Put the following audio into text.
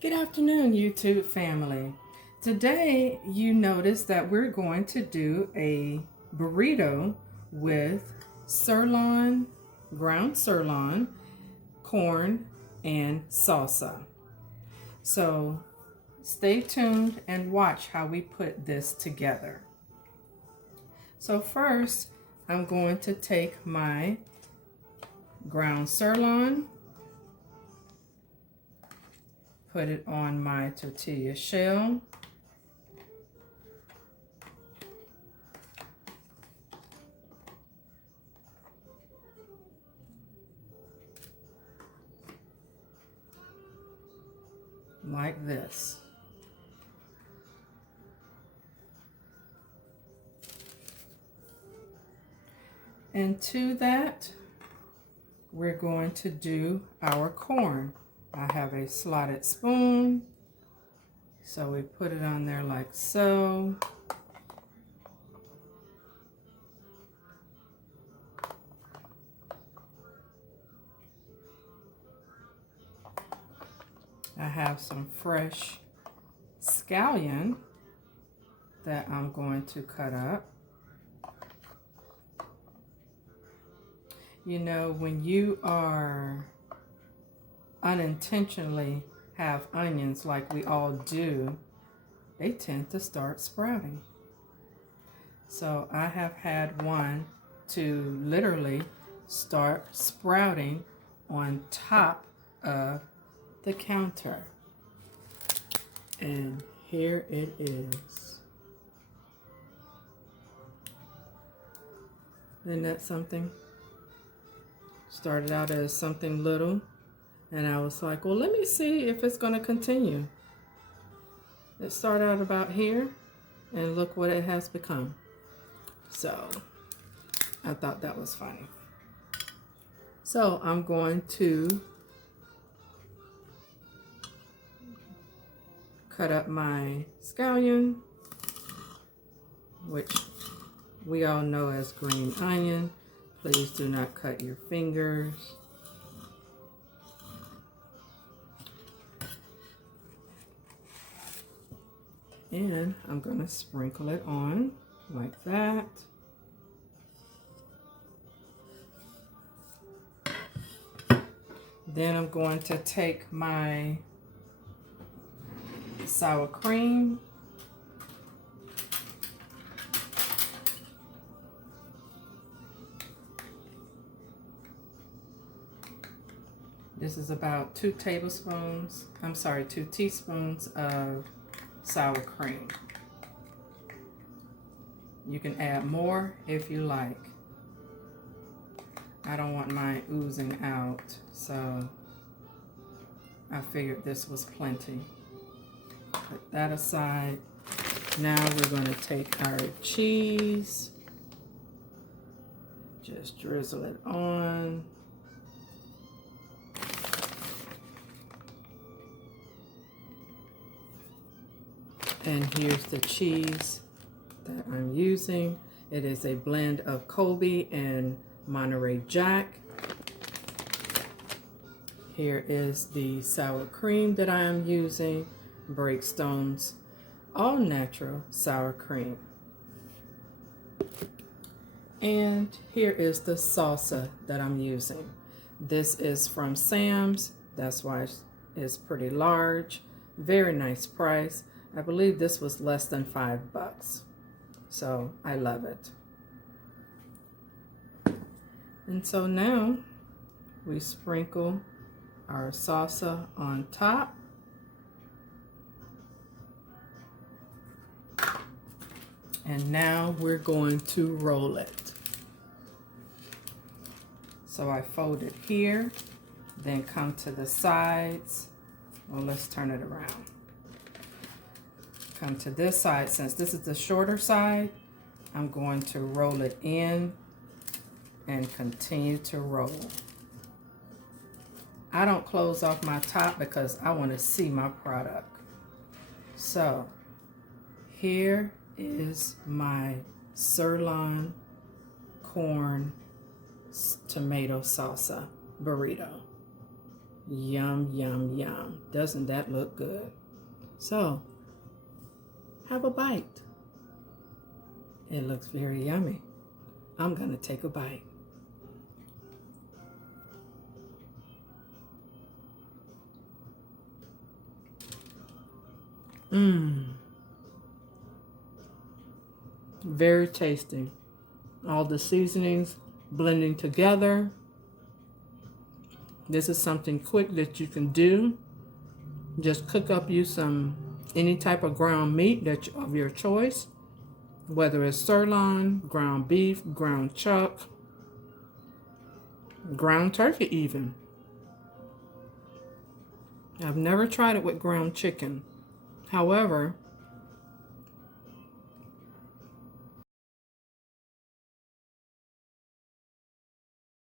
Good afternoon, YouTube family. Today, you notice that we're going to do a burrito with sirloin, ground sirloin, corn, and salsa. So stay tuned and watch how we put this together. So first, I'm going to take my ground sirloin, put it on my tortilla shell. Like this. And to that, we're going to do our corn. I have a slotted spoon, so we put it on there like so. I have some fresh scallion that I'm going to cut up. You know, when you are unintentionally have onions like we all do, they tend to start sprouting. So I have had one to literally start sprouting on top of the counter. And here it is. Isn't that something? Started out as something little, and I was like, well, let me see if it's going to continue. It started out about here, and look what it has become. So I thought that was funny. So I'm going to cut up my scallion, which we all know as green onion. Please do not cut your fingers. And I'm going to sprinkle it on like that. Then I'm going to take my sour cream. This is about 2 teaspoons of sour cream. You can add more if you like. I don't want mine oozing out, so I figured this was plenty. Put that aside. Now we're going to take our cheese, just drizzle it on. And here's the cheese that I'm using. It is a blend of Colby and Monterey Jack. Here is the sour cream that I am using, Breakstone's all natural sour cream. And here is the salsa that I'm using. This is from Sam's. That's why it's pretty large. Very nice price. I believe this was less than $5. So I love it. And so now we sprinkle our salsa on top. And now we're going to roll it. So I fold it here, then come to the sides. Well, let's turn it around. Come to this side. Since this is the shorter side, I'm going to roll it in and continue to roll. I don't close off my top because I want to see my product. So here is my sirloin corn tomato salsa burrito. Yum, yum, yum. Doesn't that look good? So, have a bite. It looks very yummy. I'm going to take a bite. Mmm. Very tasty. All the seasonings blending together. This is something quick that you can do. Just cook up you any type of ground meat of your choice, whether it's sirloin, ground beef, ground chuck, ground turkey even. I've never tried it with ground chicken. However,